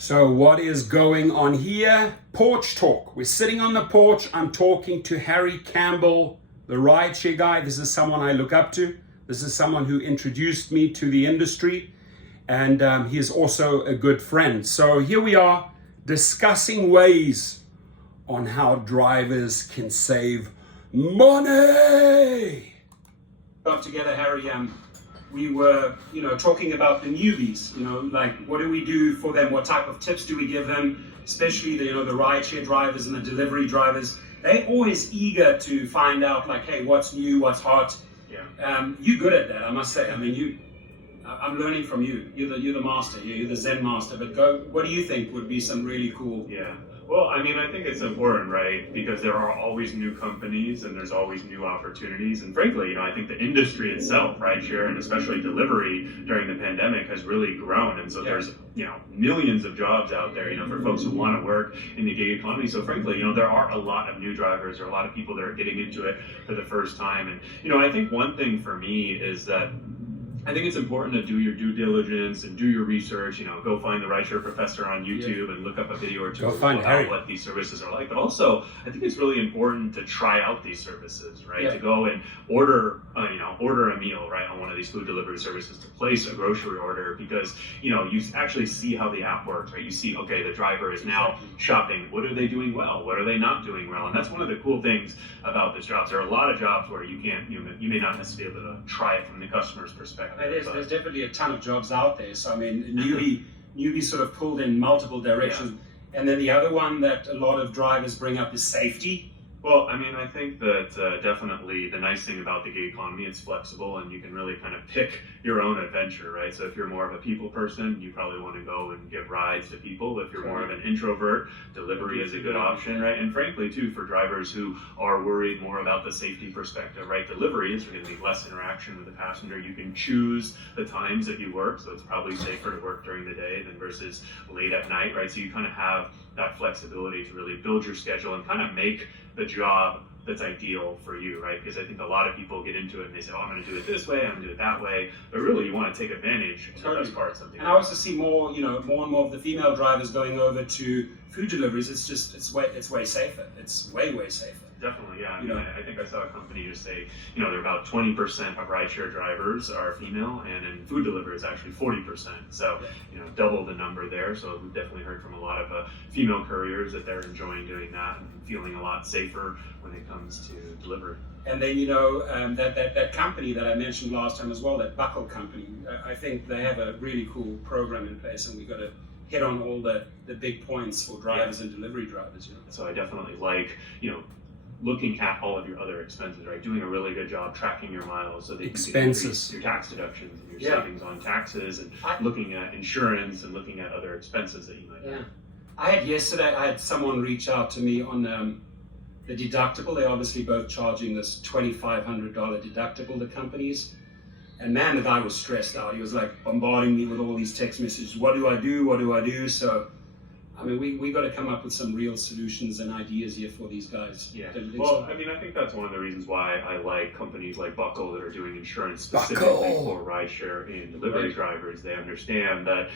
So what is going on here? Porch Talk. We're sitting on the porch. I'm talking to Harry Campbell, the rideshare guy. This is someone I look up to. This is someone who introduced me to the industry, and he is also a good friend. So here we are discussing ways on how drivers can save money. Got together, Harry. We were, talking about the newbies, like what do we do for them? What type of tips do we give them? Especially the rideshare drivers and the delivery drivers. They're always eager to find out, like, hey, what's new, what's hot. Yeah. You're good at that, I must say. I mean, I'm learning from you. You're the master. You're the Zen master. But what do you think would be some really cool? Yeah. Well, I mean, I think it's important, right? Because there are always new companies and there's always new opportunities. And frankly, I think the industry itself, rideshare and especially delivery during the pandemic has really grown. And so there's, millions of jobs out there, for folks who want to work in the gig economy. So frankly, there are a lot of new drivers. There are a lot of people that are getting into it for the first time. And, I think one thing for me is that I think it's important to do your due diligence and do your research. Go find the Rideshare professor on YouTube and look up a video or two about what these services are like. But also, I think it's really important to try out these services, right? Yeah. To go and order a meal, right, on one of these food delivery services, to place a grocery order, because you actually see how the app works, right? You see, okay, the driver is now shopping. What are they doing well? What are they not doing well? And that's one of the cool things about this job. There are a lot of jobs where you can't, you may not necessarily be able to try it from the customer's perspective. There's definitely a ton of jobs out there. So I mean, newbie sort of pulled in multiple directions. Yeah. And then the other one that a lot of drivers bring up is safety. Well, I mean, I think that definitely the nice thing about the gig economy, it's flexible and you can really kind of pick your own adventure, right? So if you're more of a people person, you probably want to go and give rides to people. If you're more of an introvert, delivery is a good option, right? And frankly, too, for drivers who are worried more about the safety perspective, right? Delivery is going to be less interaction with the passenger. You can choose the times that you work, so it's probably safer to work during the day than versus late at night, right? So you kind of have that flexibility to really build your schedule and kind of make the job that's ideal for you, right? Because I think a lot of people get into it and they say, oh, I'm going to do it this way, I'm going to do it that way. But really, you want to take advantage of the best parts of it. And I also see more and more of the female drivers going over to food deliveries. It's way safer. It's way safer. Definitely, yeah. I think I saw a company just say, they're about 20% of rideshare drivers are female, and in food delivery it's actually 40%. So, double the number there. So we've definitely heard from a lot of female couriers that they're enjoying doing that and feeling a lot safer when it comes to delivery. And then, that company that I mentioned last time as well, that Buckle company, I think they have a really cool program in place, and we've got to hit on all the big points for drivers and delivery drivers. So I definitely like, looking at all of your other expenses, right? Doing a really good job tracking your miles so that you can increase your tax deductions and your savings on taxes, and looking at insurance and looking at other expenses that you might have. I had someone reach out to me on the deductible. They're obviously both charging this $2,500 deductible, the companies. And man, the guy was stressed out. He was like bombarding me with all these text messages. What do I do? What do I do? So, I mean, we got to come up with some real solutions and ideas here for these guys. Yeah. Well, I mean, I think that's one of the reasons why I like companies like Buckle that are doing insurance specifically for rideshare and delivery drivers. They understand that,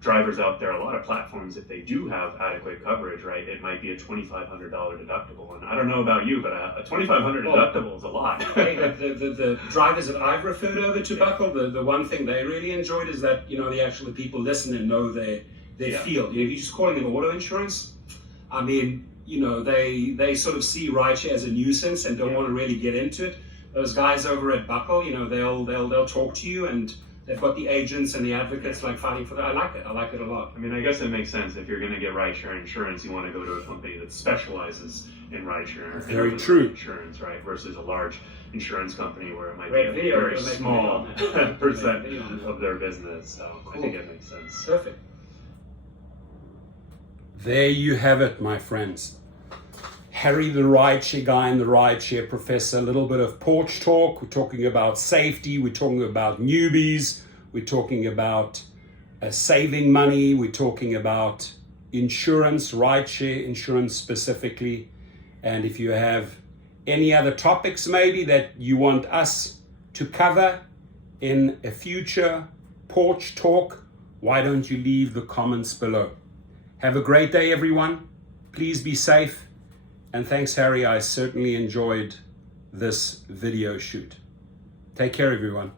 drivers out there, a lot of platforms, if they do have adequate coverage, right, it might be a $2,500 deductible. And I don't know about you, but a $2,500 deductible is a lot. Hey, the drivers that I've referred over to Buckle, the one thing they really enjoyed is that, the people listen and know their field. If you're just calling it auto insurance, I mean, they sort of see rideshare as a nuisance and don't want to really get into it. Those guys over at Buckle, they'll talk to you, and they've got the agents and the advocates like fighting for that. I like it a lot. I mean, I guess it makes sense. If you're going to get rideshare insurance, you want to go to a company that specializes in rideshare Very true. Insurance, right? Versus a large insurance company where it might be a very small percent of their business. So I think it makes sense. Perfect. There you have it, my friends. Harry, the rideshare guy and the rideshare professor, a little bit of porch talk. We're talking about safety. We're talking about newbies. We're talking about saving money. We're talking about insurance, rideshare insurance specifically. And if you have any other topics maybe that you want us to cover in a future porch talk, why don't you leave the comments below? Have a great day, everyone. Please be safe. And thanks, Harry. I certainly enjoyed this video shoot. Take care, everyone.